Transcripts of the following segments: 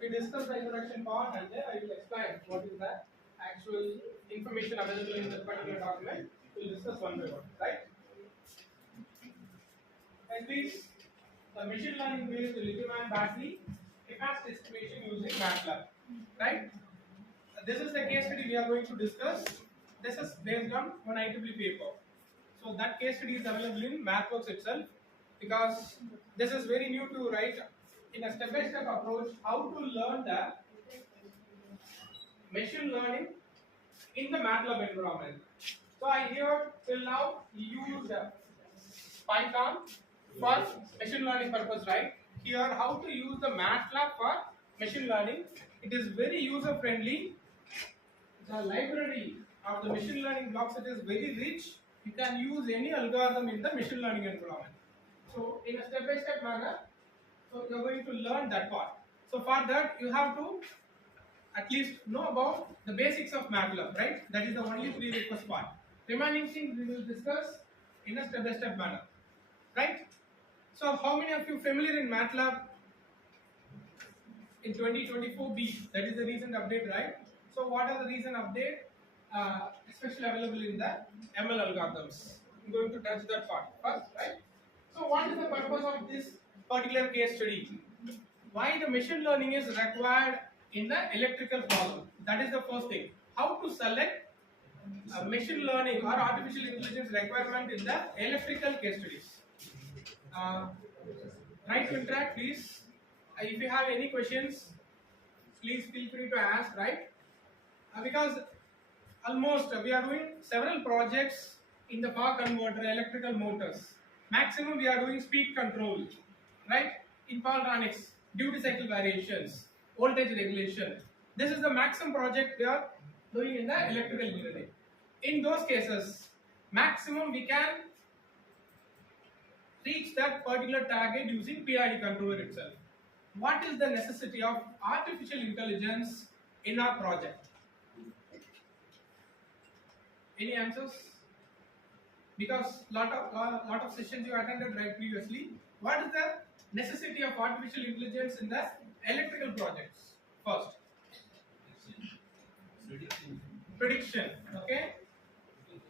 we discuss the introduction part and then I will explain what is the actual information available in that particular document. We'll discuss one by one, right? At least the machine learning based lithium-ion battery capacity estimation using MATLAB, right? This is the case study we are going to discuss. This is based on one IEEE paper. So that case study is available in MathWorks itself because this is very new to write in a step-by-step approach how to learn the machine learning in the MATLAB environment. So I here till now used Python for machine learning purpose, right? Here how to use the MATLAB for machine learning. It is very user friendly. The library of the machine learning blocks, it is very rich. You can use any algorithm in the machine learning environment. So in a step-by-step manner, so you are going to learn that part. So for that you have to at least know about the basics of MATLAB, right? That is the only prerequisite part. Remaining things we will discuss in a step-by-step manner, right? So how many of you familiar in MATLAB in 2024B? That is the recent update, right? So what are the recent update, especially available in the ML algorithms? I'm going to touch that part first, right? So what is the purpose of this particular case study? Why the machine learning is required in the electrical problem? That is the first thing. How to select machine learning or artificial intelligence requirement in the electrical case studies. Right to interact, please. If you have any questions, please feel free to ask, right? Because almost we are doing several projects in the power converter, electrical motors. Maximum we are doing speed control, right? In power electronics, duty cycle variations, voltage regulation. This is the maximum project we are doing in the electrical engineering. In those cases, maximum we can reach that particular target using PID controller itself. What is the necessity of artificial intelligence in our project? Any answers? Because lot of sessions you attended right previously. What is the necessity of artificial intelligence in the electrical projects? First, prediction. Okay.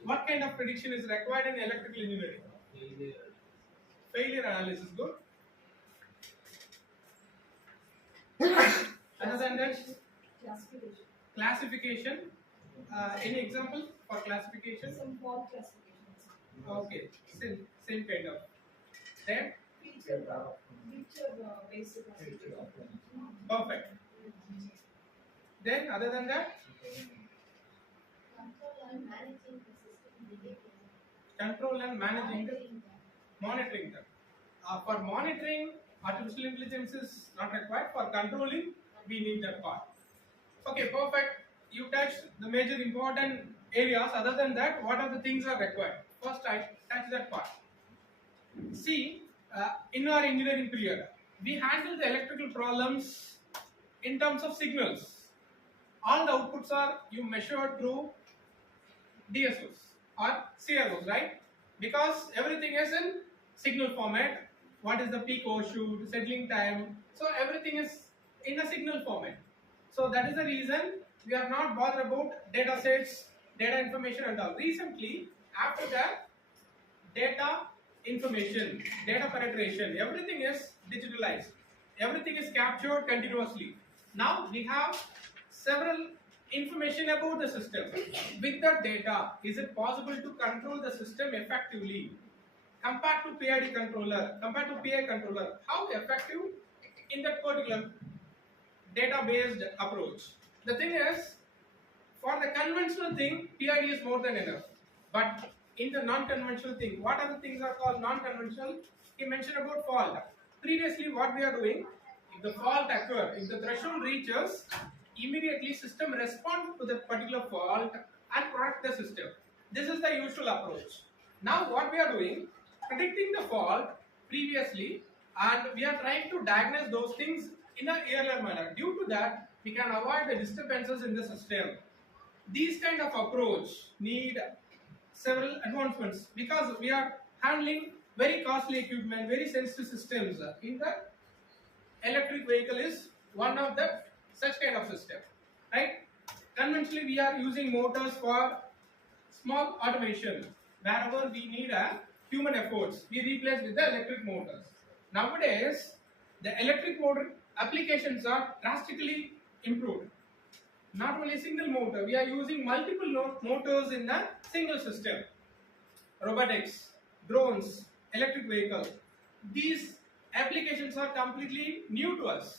What kind of prediction is required in electrical engineering? Failure analysis. Good. Other than that, classification. Any example for classification? Some fault classifications. Okay, same kind of. Then Feature based classification. perfect. Then other than that, control and managing the monitoring them. For monitoring, artificial intelligence is not required. For controlling, we need that part. Okay, perfect. You touched the major important areas. Other than that, what are the things are required? First, I touch that part. See, in our engineering period, we handle the electrical problems in terms of signals. All the outputs are you measured through DSOs or CROs, right? Because everything is in signal format. What is the peak overshoot, settling time? So everything is in a signal format. So that is the reason we are not bothered about data sets, data information and all. Recently, after that, data information, data penetration, everything is digitalized. Everything is captured continuously. Now we have several information about the system. With that data, is it possible to control the system effectively? Compared to PID controller, compared to PI controller, how effective in that particular data-based approach? The thing is, for the conventional thing, PID is more than enough. But in the non-conventional thing, what are the things are called non-conventional? He mentioned about fault. Previously, what we are doing, if the fault occurs, if the threshold reaches, immediately system responds to that particular fault and protect the system. This is the usual approach. Now what we are doing, predicting the fault previously, and we are trying to diagnose those things in an earlier manner. Due to that, we can avoid the disturbances in the system. These kind of approach need several advancements because we are handling very costly equipment, very sensitive systems. In the electric vehicle is one of the such kind of system, right? Conventionally, we are using motors for small automation. Wherever we need a human efforts, we replace with the electric motors. Nowadays, the electric motor applications are drastically improved. Not only single motor, we are using multiple motors in the single system. Robotics, drones, electric vehicle. These applications are completely new to us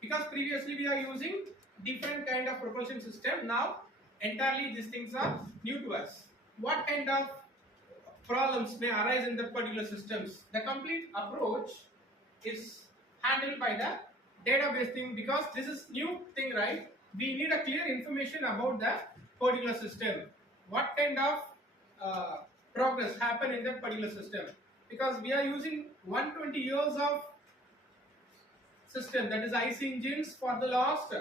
because previously we are using different kind of propulsion system. Now entirely these things are new to us. What kind of problems may arise in the particular systems? The complete approach is handled by the database thing because this is new thing, right? We need a clear information about the particular system. What kind of progress happen in that particular system, because we are using 120 years of system, that is IC engines, for the last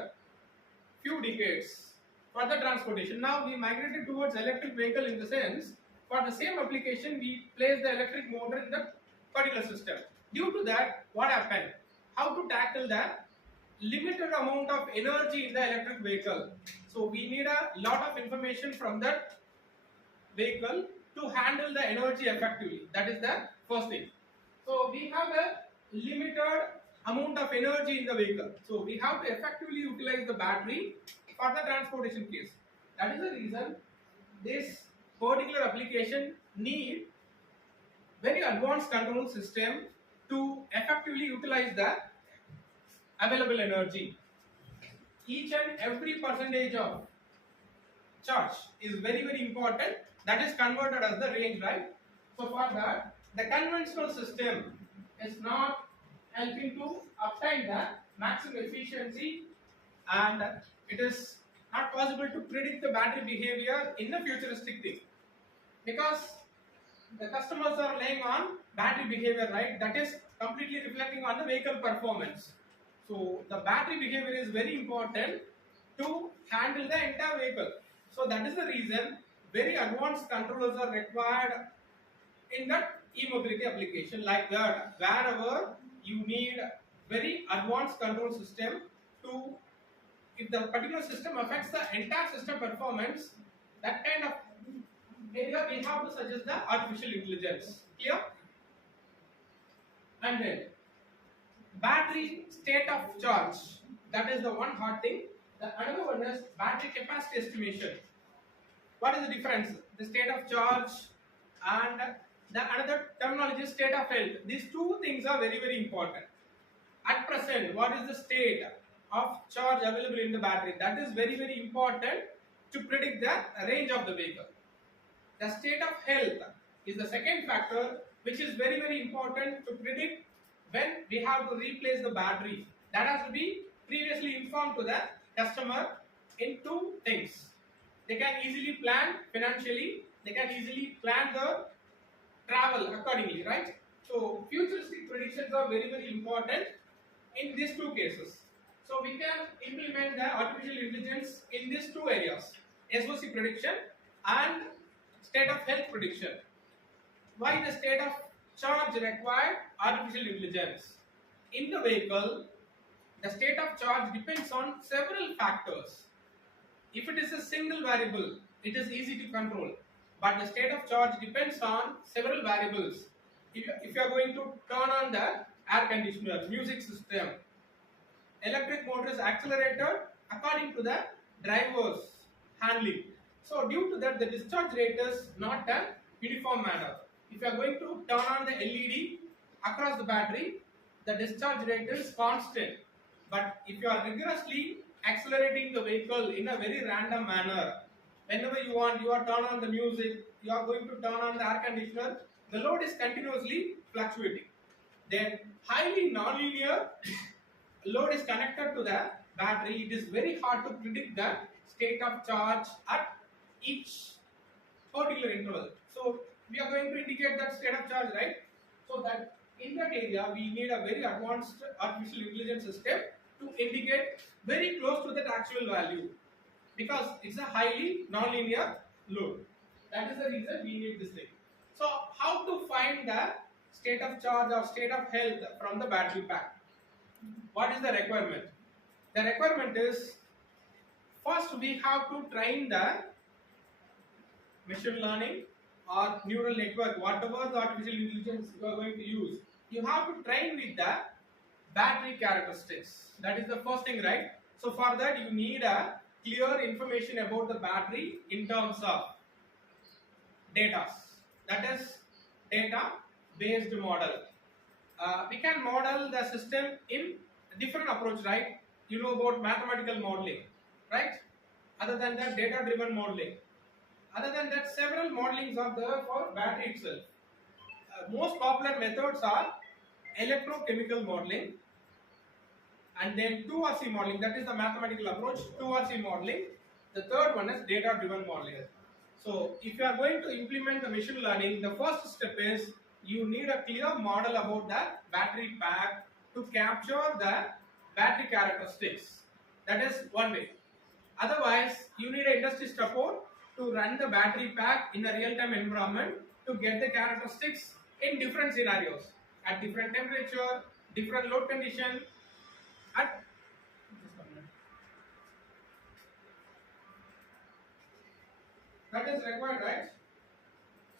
few decades for the transportation. Now we migrated towards electric vehicle, in the sense for the same application we place the electric motor in the particular system. Due to that, what happened? How to tackle the limited amount of energy in the electric vehicle? So we need a lot of information from that vehicle to handle the energy effectively. That is the first thing. So we have a limited amount of energy in the vehicle. So we have to effectively utilize the battery for the transportation case. That is the reason this particular application need very advanced control system to effectively utilize the available energy. Each and every percentage of charge is very important. That is converted as the range, right? So for that, the conventional system is not helping to obtain the maximum efficiency, and it is not possible to predict the battery behavior in the futuristic thing, because the customers are relying on battery behavior, right? That is completely reflecting on the vehicle performance. So the battery behavior is very important to handle the entire vehicle. So that is the reason very advanced controllers are required in that e-mobility application, like that, wherever you need very advanced control system to, if the particular system affects the entire system performance, that kind of area we have to suggest the artificial intelligence. Clear? And then battery state of charge, that is the one hard thing. The another one is battery capacity estimation. What is the difference? The state of charge and the another terminology is state of health. These two things are very important. At present, what is the state of charge available in the battery? That is very important to predict the range of the vehicle. The state of health is the second factor, which is very important to predict when we have to replace the battery. That has to be previously informed to the customer in two things. They can easily plan financially, they can easily plan the travel accordingly, right? So futuristic predictions are very important in these two cases. So we can implement the artificial intelligence in these two areas, SOC prediction and state of health prediction. Why the state of charge required artificial intelligence? In the vehicle, the state of charge depends on several factors. If it is a single variable, it is easy to control. But the state of charge depends on several variables. If you are going to turn on the air conditioner, music system, electric motor is accelerated according to the driver's handling. So due to that, the discharge rate is not a uniform manner. If you are going to turn on the LED across the battery, the discharge rate is constant. But if you are rigorously accelerating the vehicle in a very random manner, whenever you want, you are turn on the music, you are going to turn on the air conditioner, the load is continuously fluctuating. Then highly nonlinear load is connected to the battery. It is very hard to predict the state of charge at each particular interval. So we are going to indicate that state of charge, right? So that in that area we need a very advanced artificial intelligence system to indicate very close to that actual value, because it's a highly nonlinear load. That is the reason we need this thing. So how to find the state of charge or state of health from the battery pack? What is the requirement? The requirement is, first we have to train the machine learning or neural network, whatever the artificial intelligence you are going to use. You have to train with the battery characteristics. That is the first thing, right? So for that you need a clear information about the battery in terms of data. That is data based model. We can model the system in different approach, right? You know about mathematical modeling, right? Other than that, data driven modeling. Other than that, several modelings are there for battery itself. Most popular methods are electrochemical modeling, and then 2RC modeling, that is the mathematical approach, 2RC modeling. The third one is data driven modeling. So if you are going to implement the machine learning, the first step is you need a clear model about the battery pack to capture the battery characteristics. That is one way. Otherwise, you need an industry support to run the battery pack in a real-time environment to get the characteristics in different scenarios, at different temperature, different load condition, at that is required, right?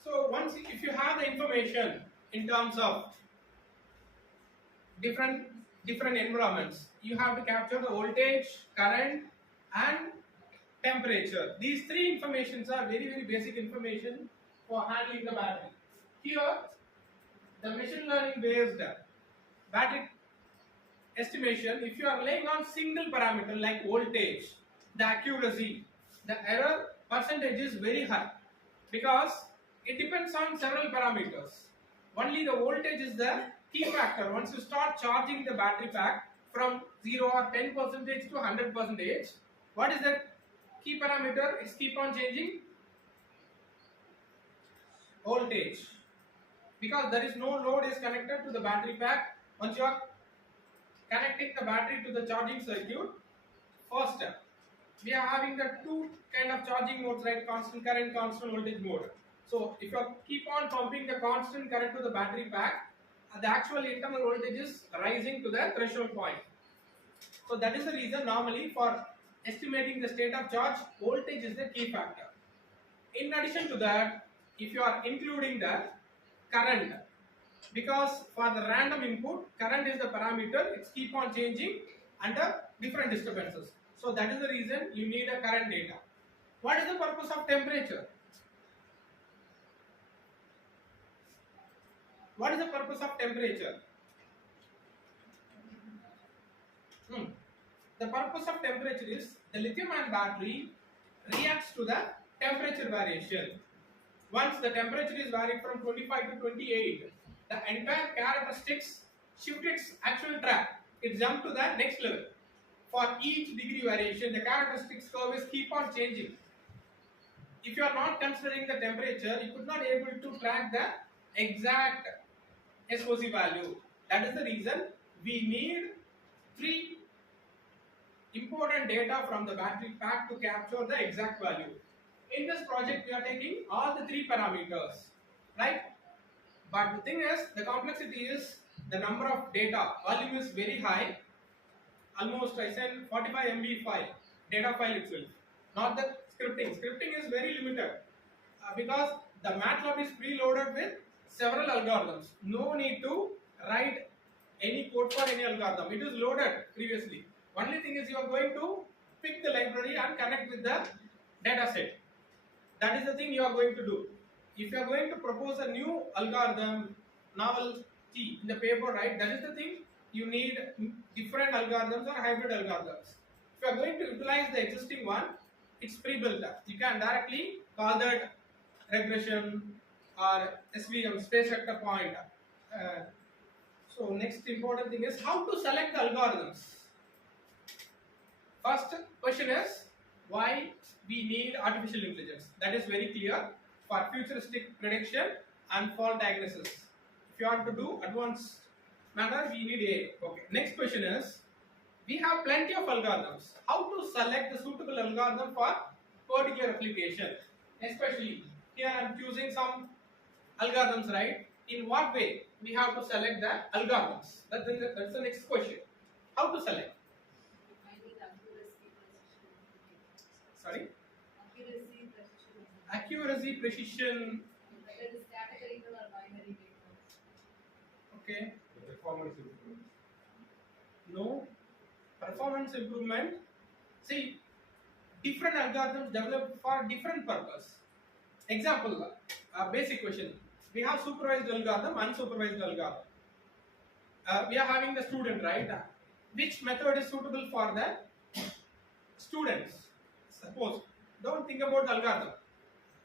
So once if you have the information in terms of different environments, you have to capture the voltage, current, and temperature. These three informations are very basic information for handling the battery. Here, the machine learning based battery estimation, if you are relying on single parameter like voltage, the accuracy, the error percentage is very high because it depends on several parameters. Only the voltage is the key factor. Once you start charging the battery pack from 0 or 10% to 100%, what is that key parameter? It's keep on changing voltage, because there is no load is connected to the battery pack. Once you are connecting the battery to the charging circuit, first we are having the two kind of charging modes, right? Constant current, constant voltage mode. So if you keep on pumping the constant current to the battery pack, the actual internal voltage is rising to the threshold point. So that is the reason normally for estimating the state of charge, voltage is the key factor. In addition to that, if you are including the current, because for the random input, current is the parameter, it's keep on changing under different disturbances. So that is the reason you need a current data. What is the purpose of temperature? What is the purpose of temperature? The purpose of temperature is the lithium-ion battery reacts to the temperature variation. Once the temperature is varied from 25 to 28, the entire characteristics shift its actual track. It jumps to the next level. For each degree variation, the characteristics curve is keep on changing. If you are not considering the temperature, you could not able to track the exact SOC value. That is the reason we need three important data from the battery pack to capture the exact value. In this project, we are taking all the three parameters, right? But the thing is, the complexity is the number of data. Volume is very high. Almost I send 45 MB file, data file itself. Not the scripting. Scripting is very limited because the MATLAB is preloaded with several algorithms. No need to write any code for any algorithm. It is loaded previously. Only thing is you are going to pick the library and connect with the data set. That is the thing you are going to do. If you are going to propose a new algorithm, novelty in the paper, right, that is the thing, you need different algorithms or hybrid algorithms. If you are going to utilize the existing one, it's pre-built. You can directly call that regression or SVM, space vector point. So next important thing is how to select the algorithms. First question is why we need artificial intelligence. That is very clear for futuristic prediction and fault diagnosis. If you want to do advanced manner, we need AI. Okay. Next question is, we have plenty of algorithms. How to select the suitable algorithm for particular application? Especially here I am choosing some algorithms, right? In what way we have to select the algorithms? That's the next question. How to select? Sorry? Accuracy, precision. Accuracy, precision. Whether it is categorical or binary data. Okay. Performance improvement. No. Performance improvement. See, different algorithms developed for different purpose. Example, a basic question. We have supervised algorithm, unsupervised algorithm. We are having the student, right? Which method is suitable for the students? Suppose, don't think about the algorithm.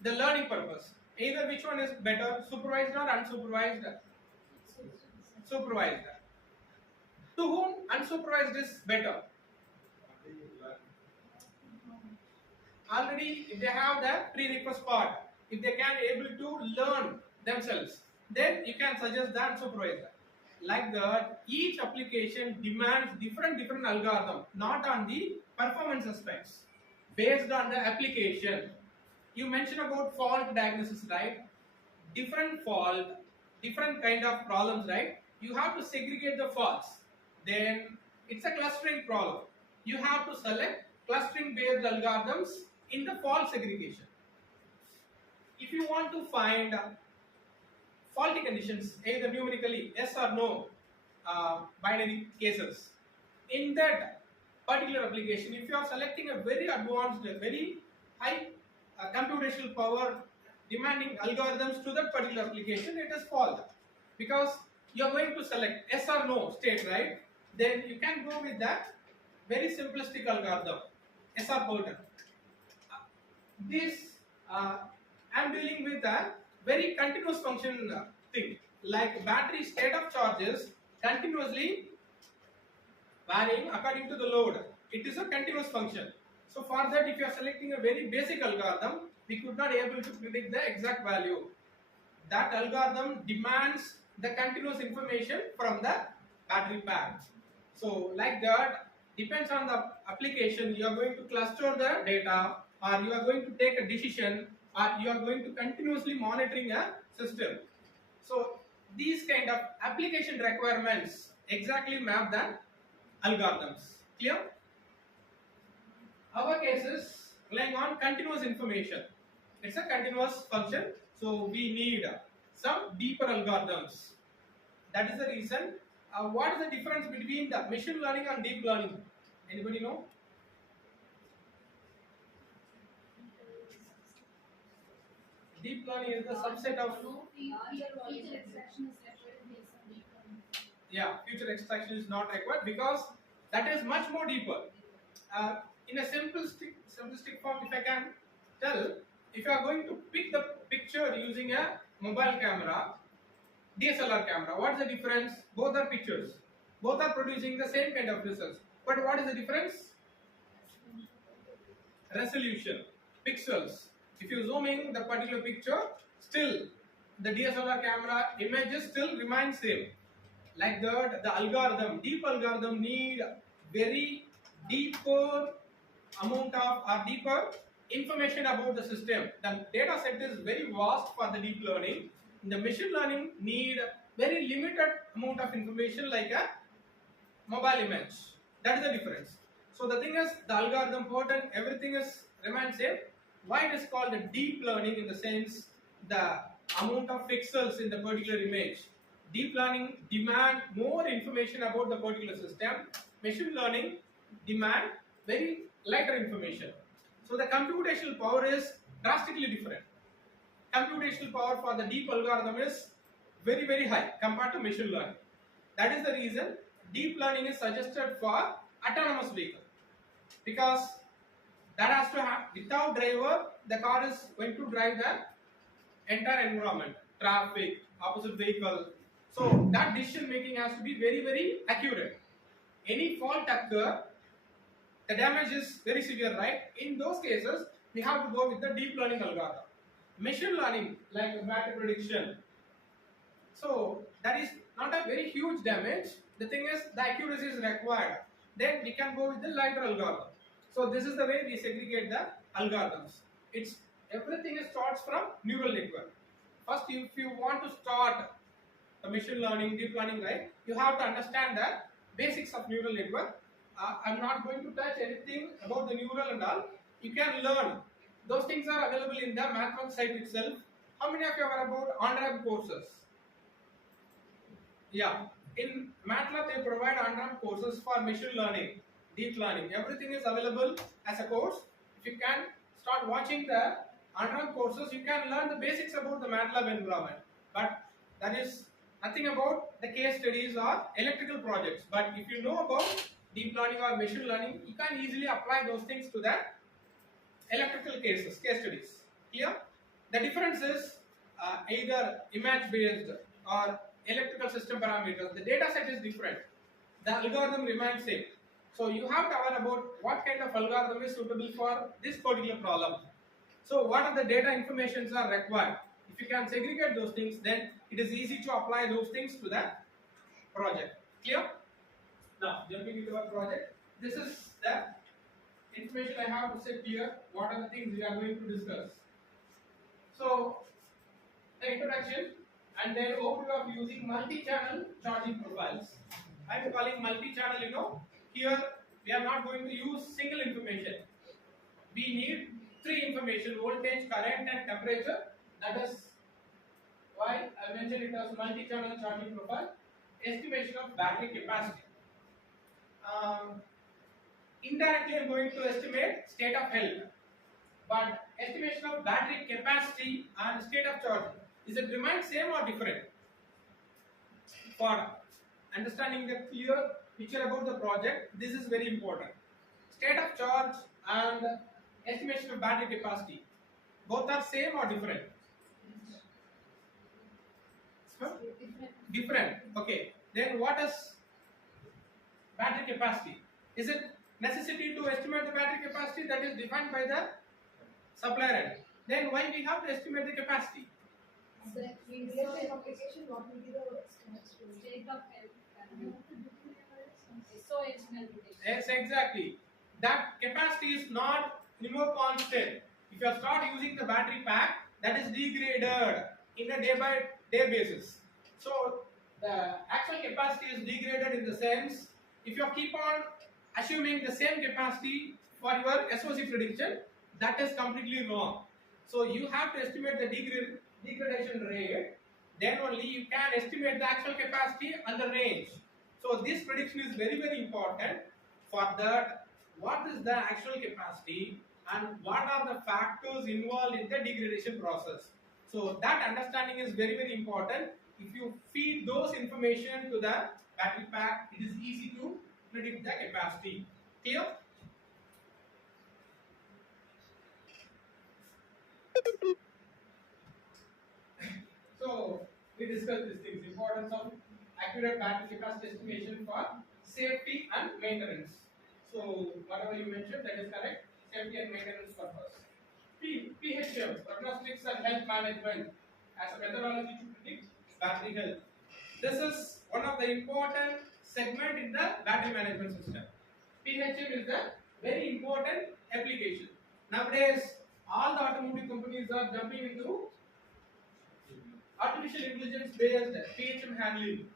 The learning purpose. Either which one is better, supervised or unsupervised? Supervised. To whom unsupervised is better? Already, if they have the prerequisite part, if they can able to learn themselves, then you can suggest the unsupervised. Like that, each application demands different algorithm, not on the performance aspects, based on the application. You mentioned about fault diagnosis, right? Different fault, different kind of problems, right? You have to segregate the faults. Then it's a clustering problem. You have to select clustering based algorithms in the fault segregation. If you want to find faulty conditions, either numerically yes or no, binary cases, in that particular application, if you are selecting a very advanced, very high computational power demanding algorithms to that particular application, it is fault, because you are going to select yes or no state, right? Then you can go with that very simplistic algorithm, SR pattern. This I'm dealing with a very continuous function thing, like battery state of charges continuously varying according to the load. It is a continuous function. So for that, if you are selecting a very basic algorithm, we could not able to predict the exact value. That algorithm demands the continuous information from the battery pack. So like that, depends on the application, you are going to cluster the data, or you are going to take a decision, or you are going to continuously monitoring a system. So these kind of application requirements exactly map the algorithms. Clear? Our case is relying on continuous information. It's a continuous function, so we need some deeper algorithms. That is the reason. What is the difference between the machine learning and deep learning? Anybody know? Deep learning is the subset of Feature extraction is required based on deep learning. feature extraction is not required, because that is much more deeper. In a simplistic form, if I can tell, if you are going to pick the picture using a mobile camera, DSLR camera, what is the difference? Both are pictures. Both are producing the same kind of results. But what is the difference? Resolution, pixels. If you zoom in the particular picture, still the DSLR camera images still remain same. Like that, the algorithm, deep algorithm need very deeper amount of or deeper information about the system. The data set is very vast for the deep learning. The machine learning need very limited amount of information like a mobile image. That is the difference. So the thing is, the algorithm pattern, everything is remains same. Why it is called a deep learning? In the sense, the amount of pixels in the particular image. Deep learning demand more information about the particular system. Machine learning demand very lighter information. So the computational power is drastically different. Computational power for the deep algorithm is very high compared to machine learning. That is the reason deep learning is suggested for autonomous vehicle, because that has to have, without driver, the car is going to drive the entire environment, traffic, opposite vehicle. So that decision making has to be very accurate. Any fault occur, the damage is very severe, right? In those cases, we have to go with the deep learning algorithm. Machine learning, like battery prediction, so that is not a very huge damage. The thing is, the accuracy is required. Then we can go with the lighter algorithm. So this is the way we segregate the algorithms. It's everything starts from neural network. First, if you want to start the machine learning, deep learning, right, you have to understand the basics of neural network. I'm not going to touch anything about the neural and all. You can learn. Those things are available in the MathWorks site itself. How many of you are about on-ramp courses? Yeah. In MATLAB, they provide on-ramp courses for machine learning, deep learning. Everything is available as a course. If you can start watching the on-ramp courses, you can learn the basics about the MATLAB environment. But that is nothing about the case studies or electrical projects. But if you know about deep learning or machine learning, you can easily apply those things to the electrical cases, case studies. Clear? The difference is either image based or electrical system parameters. The data set is different. The algorithm remains same. So you have to aware about what kind of algorithm is suitable for this particular problem. So what are the data informations are required? If you can segregate those things, then it is easy to apply those things to the project. Clear? Now jumping into our project. This is the information I have to set here. What are the things we are going to discuss? So the introduction and then overview of using multi-channel charging profiles. I am calling multi-channel, here we are not going to use single information. We need three information: voltage, current and temperature. That is why I mentioned it as multi-channel charging profile. Estimation of battery capacity. Indirectly I am going to estimate state of health. But estimation of battery capacity and state of charge, is it remain same or different? For understanding the clear picture about the project, this is very important. State of charge and estimation of battery capacity, both are same or different? Different. Okay. Then what is battery capacity? Is it necessity to estimate the battery capacity? That is defined by the supplier end. Then why we have to estimate the capacity? So, in real-time application, what will be the state of health? So it's melted. Yes, exactly. That capacity is not anymore constant. If you start using the battery pack, that is degraded in a day-by-day basis. So the actual capacity is degraded in the sense, if you keep on assuming the same capacity for your SOC prediction, that is completely wrong. So you have to estimate the degradation rate, then only you can estimate the actual capacity and the range. So this prediction is very, very important. For that, what is the actual capacity and what are the factors involved in the degradation process? So that understanding is very, very important. If you feed those information to the battery pack, it is easy to predict the capacity. Clear? So we discussed these things: importance of accurate battery capacity estimation for safety and maintenance. So whatever you mentioned, that is correct. Safety and maintenance purpose. PHM, prognostics and health management, as a methodology to predict battery health. This is one of the important segment in the battery management system. PHM is a very important application. Nowadays, all the automotive companies are jumping into artificial intelligence based PHM handling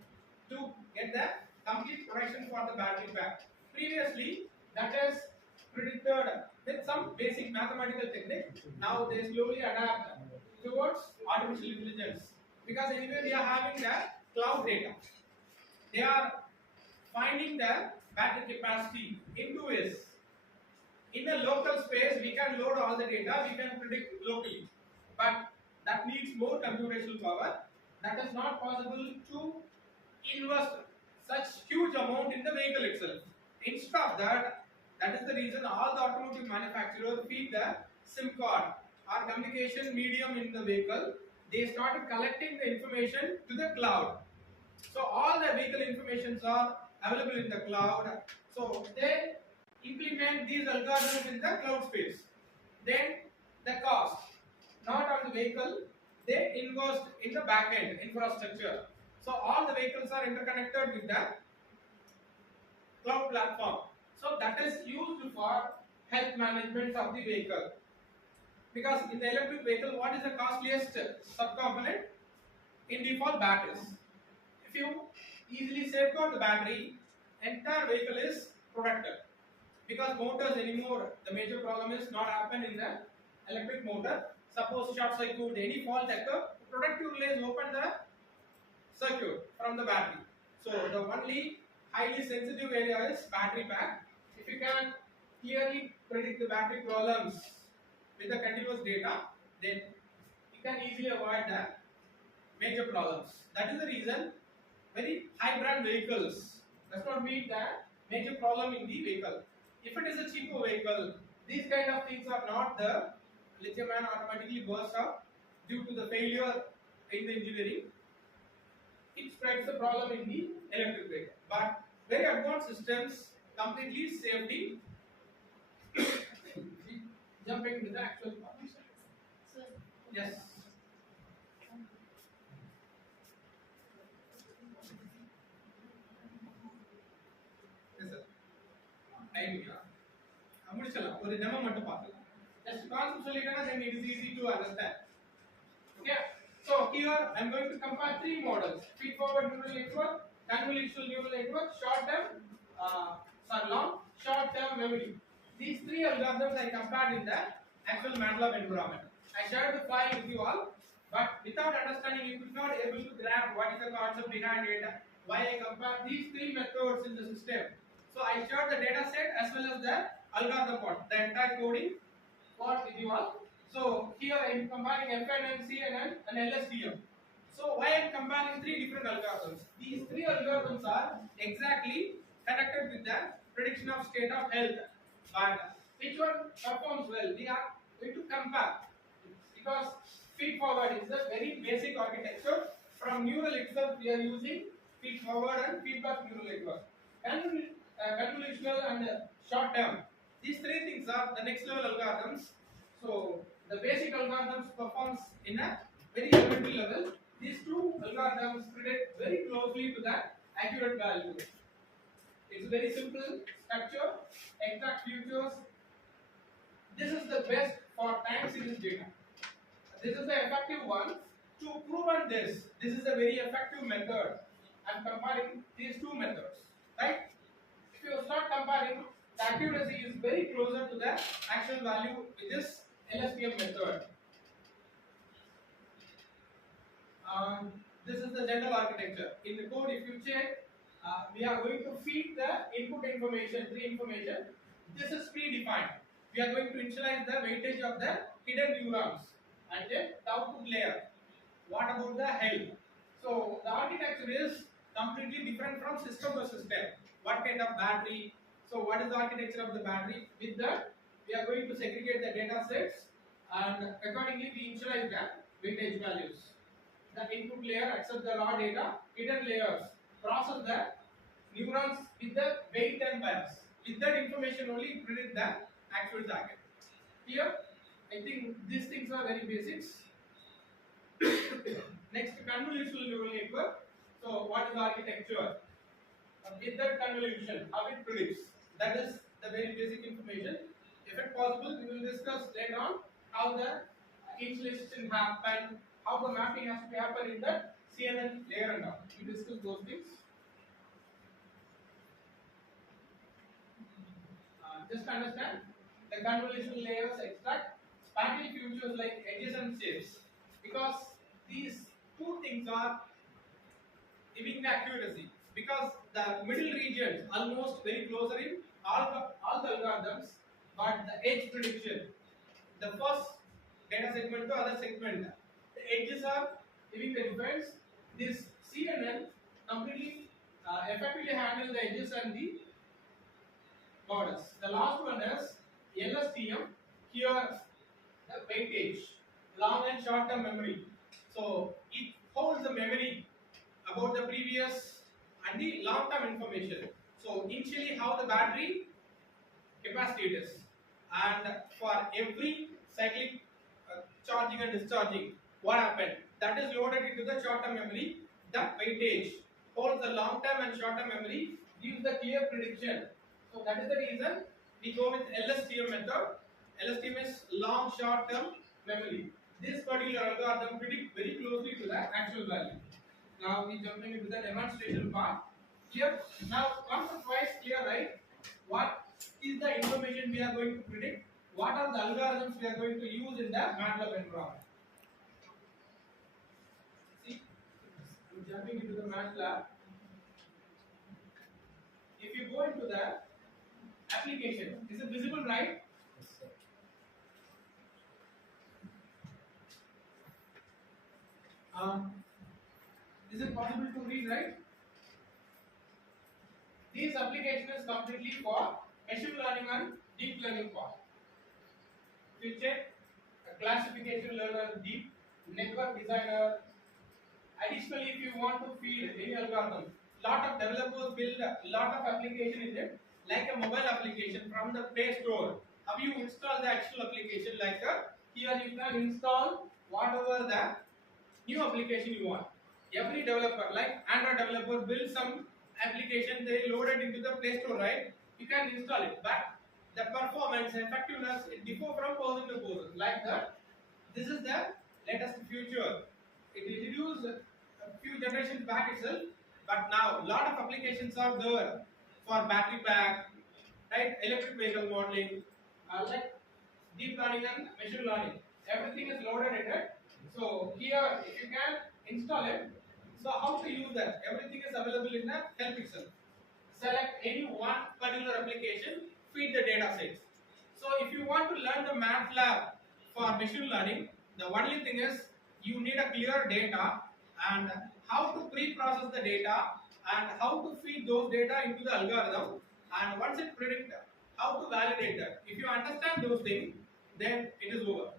to get the complete protection for the battery pack. Previously, that is predicted with some basic mathematical technique. Now they slowly adapt towards artificial intelligence, because anyway we are having the cloud data. They are finding the battery capacity in 2 ways. In a local space, we can load all the data, we can predict locally, but that needs more computational power. That is not possible to invest such huge amount in the vehicle itself. Instead of that, that is the reason all the automotive manufacturers feed the SIM card or communication medium in the vehicle. They started collecting the information to the cloud. So all the vehicle informations are available in the cloud. So they implement these algorithms in the cloud space. Then the cost, not on the vehicle, they invest in the backend infrastructure. So all the vehicles are interconnected with the cloud platform. So that is used for health management of the vehicle. Because in the electric vehicle, what is the costliest subcomponent? In default, batteries. If you easily safeguard the battery, entire vehicle is protected. because motors anymore, the major problem is not happen in the electric motor. Suppose short circuit, any fault occur, protective relays open the circuit from the battery. So the only highly sensitive area is battery pack. If you can clearly predict the battery problems with the continuous data, then you can easily avoid the major problems. That is the reason very high brand vehicles does not meet the major problem in the vehicle. If it is a cheaper vehicle, these kind of things are not the lithium ion automatically bursts up due to the failure in the engineering. It spreads the problem in the electric vehicle. But very advanced systems completely safety. Jumping to the actual part. Yes. Yes, sir. முடிச்சலாம் ஒரு demo மட்டும் பார்க்கலாம் just concept சொல்லிட்டேனா then it is easy to understand. Okay, so here I am going to compare three models: feed forward neural network, convolutional neural network, long short term memory. These three algorithms I compared in the actual MATLAB environment. I shared the file with you all, but without understanding you could not able to grab what is the concept behind it, why I compare these three methods in the system. So I shared the data set as well as the algorithm part, the entire coding part with you all. So here I am comparing FNN, CNN and LSTM. So why I am comparing three different algorithms? These three algorithms are exactly connected with the prediction of state of health. But which one performs well? We are going to compare because feed forward is a very basic architecture. From neural itself we are using feed forward and feedback neural network. Convolutional and short term. These three things are the next level algorithms. So the basic algorithms performs in a very elementary level. These two algorithms predict very closely to the accurate value. It's very simple structure, exact futures. This is the best for time series data. This is the effective one. To prove on this is a very effective method. I'm comparing these two methods, right? If you start comparing, the accuracy is very closer to the actual value with this LSTM method. This is the general architecture. In the code, if you check, we are going to feed the input information, pre-information. This is predefined. We are going to initialize the weightage of the hidden neurons and then the output layer. What about the health? So the architecture is completely different from system to system. What kind of battery? So what is the architecture of the battery? With that, we are going to segregate the data sets and accordingly we initialize the weightage values. The input layer accepts the raw data, hidden layers process the neurons with the weight and bias. With that information only predict the actual target. Here, I think these things are very basics. Next, convolutional neural network. So what is the architecture? With that convolution, how it predicts. That is the very basic information. If it possible, we will discuss later on how the initialization happen, how the mapping has to happen in the CNN layer and all. We discuss those things. Just understand the convolutional layers extract spatial features like edges and shapes, because these two things are giving the accuracy, because the middle regions almost very closer in all the algorithms, but the edge prediction, the first data segment to other segment, the edges are giving the difference. This CNN completely effectively handle the edges and the borders. The last one is LSTM. Here the weightage, long and short term memory. So it holds the memory about the previous and the long term information. So initially how the battery capacity it is, and for every cyclic charging and discharging, what happened, that is loaded into the short term memory. That weightage holds the long term and short term memory, gives the clear prediction. So that is the reason we go with LSTM method. LSTM is long short term memory. This particular algorithm predicts very closely to the actual value. Now we jumping into the demonstration part. Here now concept wise clear, right? What is the application we are going to predict, what are the algorithms we are going to use in the MATLAB environment. See, I'm jumping into the MATLAB. If you go into the application, is it visible, right? Yes, sir. Is it possible to read, right? This application is completely for machine learning and deep learning part. If you check classification learner, deep network designer. Additionally, if you want to feed any algorithm, lot of developers build a lot of application in it, like a mobile application from the Play Store. How you install the actual application like here you can install whatever the new application you want. Every developer, like Android developer, build some application, they load it into the Play Store, right? You can install it, but the performance, effectiveness, it differ from person to person. Like that, this is the latest feature. It introduced a few generations back itself, but now lot of applications are there for battery pack, right? Electric vehicle modeling, like deep learning and machine learning. Everything is loaded in it. So here, if you can install it, so how to use that? Everything is available in the help itself. Select any one particular application, feed the data sets. So if you want to learn the MATLAB for machine learning, the only thing is you need a clear data and how to pre-process the data and how to feed those data into the algorithm, and once it predicts, how to validate that. If you understand those things, then it is over.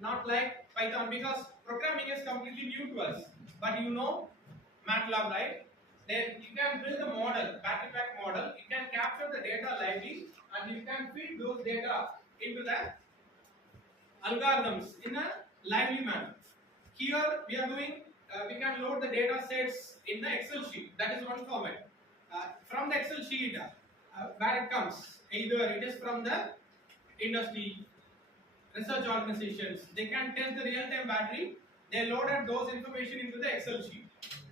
Not like Python, because programming is completely new to us. But you know MATLAB, right? Then you can build a model, battery pack model. You can capture the data lively and you can feed those data into the algorithms in a lively manner. Here we are doing, we can load the data sets in the Excel sheet. That is one format. From the Excel sheet, where it comes, either it is from the industry, research organizations, they can test the real-time battery. They loaded those information into the Excel sheet.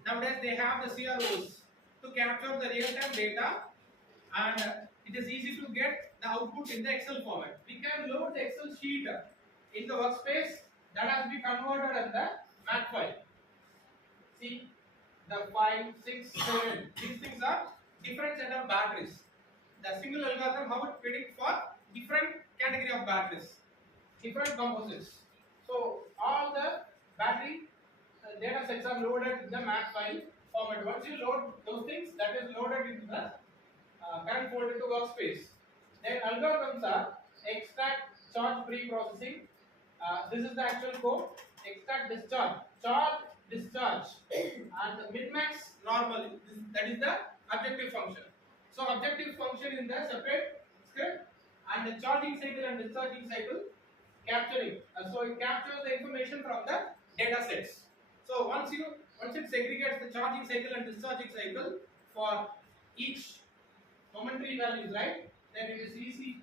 Nowadays they have the CROs to capture the real-time data, and it is easy to get the output in the Excel format. We can load the Excel sheet in the workspace that has been converted as the mat file. See, the 5, 6, 7, these things are different set of batteries. The single algorithm, how it predicts for different category of batteries, different composites. So all the battery data sets are loaded in the mat file format. Once you load those things, that is loaded into the current folder to workspace. Then algorithms are extract, charge, pre-processing. This is the actual code. Extract, discharge, charge, discharge, and min-max, normal. That is the objective function. So objective function in the separate script, and the charging cycle and discharging cycle capturing. So it captures the information from the data sets. So once it segregates the charging cycle and discharging cycle for each momentary values, right? Then it is easy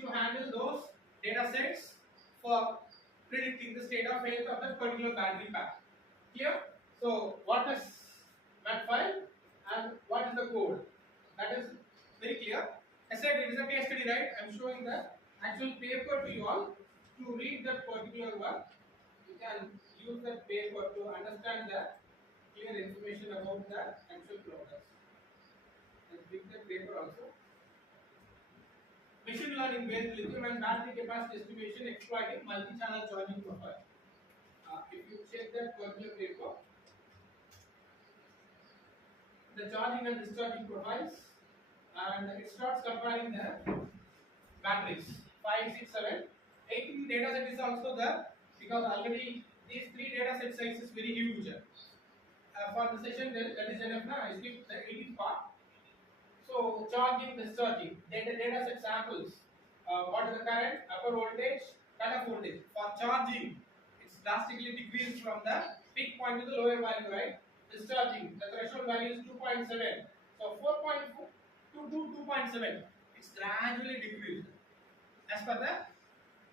to handle those data sets for predicting the state of health of that particular battery pack. Here, so what is mat file and what is the code? That is very clear. I said it is a case study, right? I am showing the actual paper to you all to read that particular work. You can use that paper to understand the clear information about the actual progress. And pick the paper also. Machine learning based lithium and battery capacity estimation exploiting multi-channel charging profile. If you check that particular paper, the charging and discharging profiles, and it starts comparing the batteries 5, 6, 7. 18 data set is also there, because already these 3 data set size is very huge. For the session that is enough now. I skip the 18th part. So charging, discharging, data set samples. What is the current, upper voltage, cutoff voltage? For charging, it's drastically decreased from the peak point to the lower value, right? Discharging, the threshold value is 2.7. So 4.4 to 2.7. It's gradually decreased as per the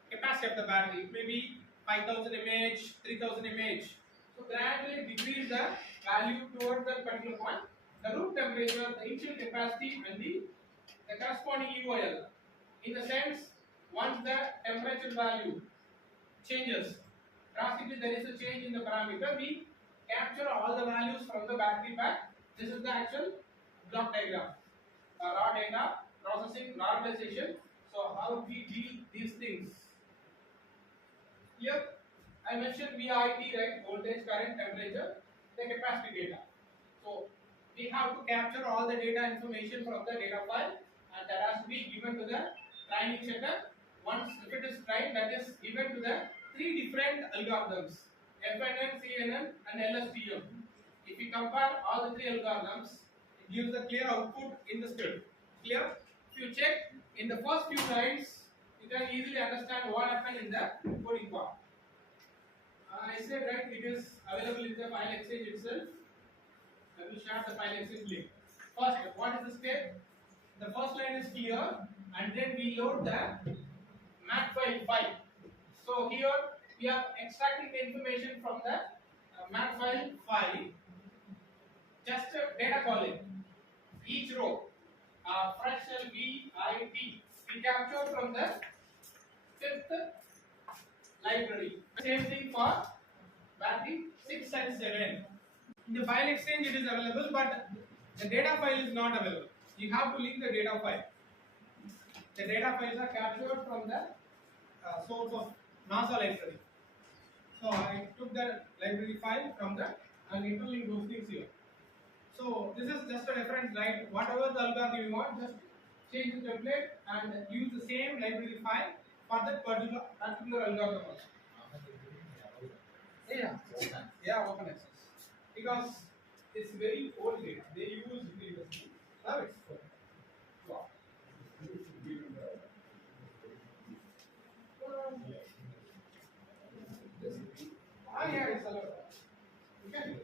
capacity of the battery. It may be 5000 mAh, 3000 mAh. So gradually decrease the value towards that particular point. The room temperature temperature, the initial capacity, and the corresponding EOL. In the sense, once the temperature value changes drastically, there is a change in the parameter, we capture all the values from the battery pack. This is the actual block diagram. Raw data, processing, normalization. So how we deal these things? Here I mentioned VIT, right? Voltage, current, temperature, the capacity data. So we have to capture all the data information from the data file, and that has to be given to the training checker. Once if it is trained, that is given to the three different algorithms: FNN, CNN, and LSTM. If we compare all the three algorithms, it gives a clear output in the script. Clear? If you check in the first few lines, you can easily understand what happened in the coding part. I said, right, it is available in the file exchange itself. I will share the file exchange link. First, what is the step? The first line is clear, and then we load the Makefile file. So here we are extracting the information from the Makefile file. Just data calling. Each row, fresh VIT, we capture from the fifth library. Same thing for battery 6 and 7. In the file exchange it is available, but the data file is not available. You have to link the data file. The data files are captured from the source of NASA library. So I took the library file from that and interlinked those things here. So this is just a reference, right? Whatever the algorithm you want, just change the template and use the same library file for that particular algorithm also. Yeah, open access. Because it's very old data. They use previously. Now it's good. Wow. Yeah, it's allowed. Okay.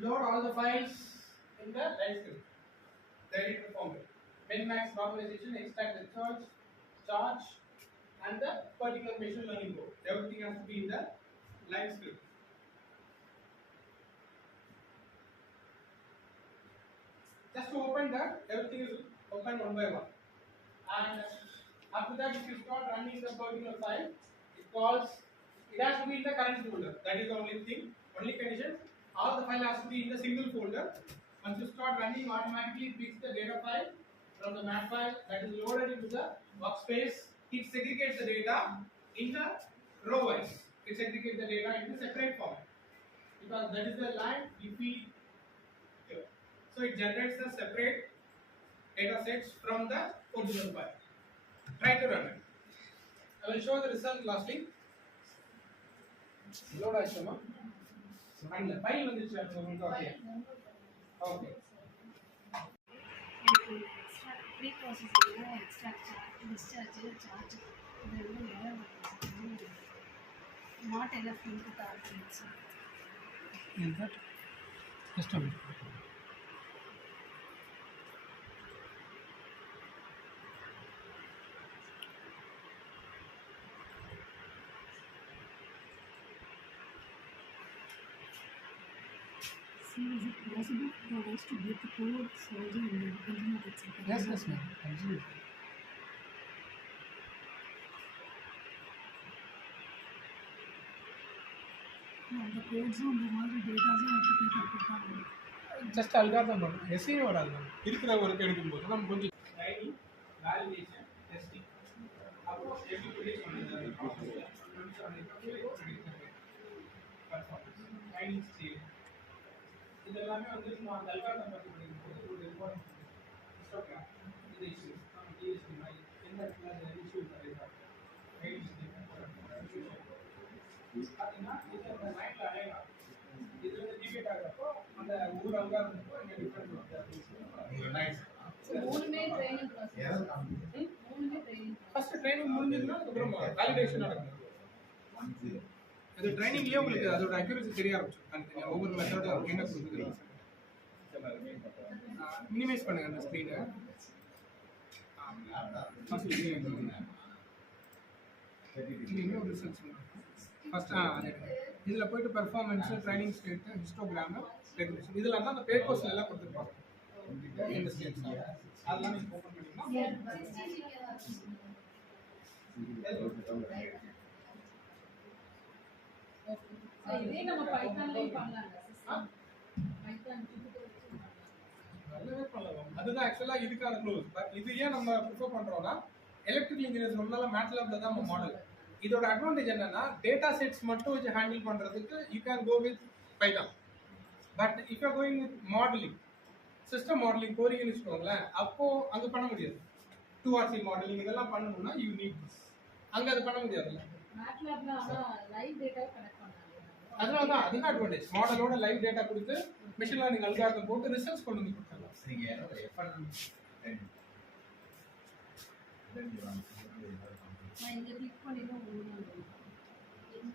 Load all the files in the right script. Directory format. Min-max normalization, extract the charge, and the particular machine learning code. Everything has to be in the line script. Just to open that, everything is open one by one. And after that, if you start running the particular file, it has to be in the current folder. That is the only thing, only condition. All the file has to be in the single folder. Once you start running, automatically it picks the data file from the map file that is loaded into the workspace. It segregates the data in the row wise. It segregates the data into separate format because that is the line you feed here. So it generates the separate data sets from the original file. Try to run it. I will show the result lastly. Load Ashama. And the file on this chapter okay. Okay. Pre-processing extract charge, discharge charge, not enough input outputs. Is that? Just a minute. Is it possible for us to get the code solved in the internet itself? Yes, ma'am. Absolutely. No, the codes on the all the data have to be prepared. Just algorithm SE ஓடாது இருக்கிற work எடுக்கும்போது நம்ம கொஞ்சம் training validation testing அப்போ எப்படி produce பண்ணுறது performance training stage இதெல்லாமே வந்து நம்ம அந்த அல்காரிதம் பற்றி படிக்கும்போது ஒரு இம்பார்ட்டன்ட் ஹிஸ்டோகிராம் இந்த இஷ்யூஸ் நம்ம டிஎஸ்டி மாதிரி எந்த இடத்துல இஷ்யூ நிறையா ட்ரைனிங் பார்த்தீங்கன்னா இது அந்த மைண்டில் அடையலாம் இது வந்து டிபேட் ஆகிறப்போ அந்த ஒரு அல்காரிதமுக்கும் இங்கே டிஃப்ரெண்ட் மூணுமே ட்ரைனிங் ப்ராசஸ் மூணுமே ட்ரைனிங் ஃபர்ஸ்ட் ட்ரைனிங் முடிஞ்சதுன்னா அதுக்கப்புறம் வேலிடேஷன் நடக்கும் அது ட்ரைனிங்லேயே உங்களுக்கு அதோட அக்யூரசி தெரிய ஆரம்பிச்சிடும் ஒவ்வொரு மெத்தடோட என்ன கொடுக்குது மினிமைஸ் பண்ணுங்க அந்த ஸ்க்ரீனை ஃபர்ஸ்ட் இன்னொரு ரிசல்ட்ஸ் ஃபர்ஸ்ட் இதில் போயிட்டு performance training state histogram regulation இதில் தான் அந்த பேப்பர்ஸ்ல எல்லாம் கொடுத்துருப்பாங்க இந்த ஸ்டேட்ஸ் அதெல்லாம் நீங்கள் ஓப்பன் பண்ணிங்கன்னா இதே நம்ம பைத்தான்லயே பண்ணலாம்ல சிஸ்டம் பைத்தான் நல்லாவே பண்ணலாம் அதுதான் ஆக்சுவலாக இதுக்கான க்ளோஸ் பட் இது ஏன் நம்ம ப்ரிஃபர் பண்ணுறோம்னா எலக்ட்ரிக்கல் இன்ஜினியர்ஸ் முன்னால மேட்லாப்ல தான் நம்ம மாடல் இதோட அட்வான்டேஜ் என்னன்னா டேட்டா செட்ஸ் மட்டும் வச்சு ஹேண்டில் பண்ணுறதுக்கு you can go with Python but if you going with modelling system modelling போறீங்கன்னு வச்சுக்கோங்களேன் அப்போ அங்கே பண்ண முடியாது 2RC மாடலிங் இதெல்லாம் பண்ணணும்னா யூ நீட் திஸ் அங்கே அது பண்ண முடியாதுல்ல மேட்லாப்ல ஆனா லைவ் டேட்டாவை கனெக்ட் பண்ணாங்க அதனால தான் அதுதான் அட்வான்டேஜ் மாடலோட லைவ் டேட்டா கொடுத்து மெஷின் லேர்னிங் அல்காரிதம் போட்டு ரிசல்ட்ஸ் கொண்டு வந்து கொடுத்துடலாம் நான் இங்க கிளிக் பண்ணினா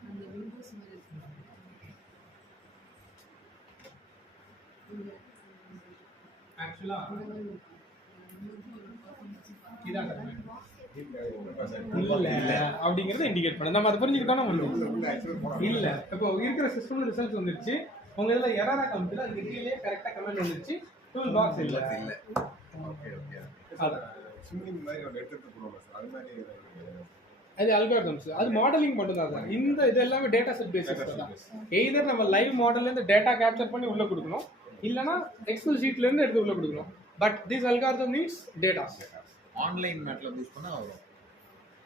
அந்த விண்டோஸ் மாதிரி ஆக்சுவலா இதான் இல்ல அப்படிங்கறத இண்டிகேட் பண்ண நம்ம அதை புரிஞ்சுக்கிட்டோம்னா ஒண்ணு இல்ல இப்போ இருக்கிற சிஸ்டம் ரிசல்ட் வந்துருச்சு உங்க இதுல எரரா காமிச்சல அதுக்கு கீழே கரெக்ட்டா கமெண்ட் வந்துருச்சு டூல் பாக்ஸ் இல்ல ஓகே ஓகே ஸ்விமிங் மாதிரி ஒரு எடுத்து போறோம் சார் அது மாதிரி அது அல்காரிதம்ஸ் அது மாடலிங் மட்டும் தான் சார் இந்த இது எல்லாமே டேட்டா செட் பேசிஸ் தான் எய்தர் நம்ம லைவ் மாடல்ல இருந்து டேட்டா கேப்சர் பண்ணி உள்ள கொடுக்கணும் இல்லனா எக்ஸல் ஷீட்ல இருந்து எடுத்து உள்ள கொடுக்கணும் but this algorithm needs data online MATLAB use பண்ணா வரும்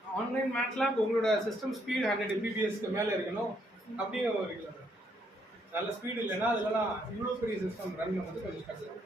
ஆன்லைன் மேட்லாப் உங்களோட சிஸ்டம் ஸ்பீட் 100 mbps க்கு மேல இருக்கணும் அப்படியே ஒரு நல்ல ஸ்பீடு இல்லைன்னா அதெல்லாம் இவ்வளோ பெரிய சிஸ்டம் ரன் பண்ணுறது கொஞ்சம் கஷ்டம்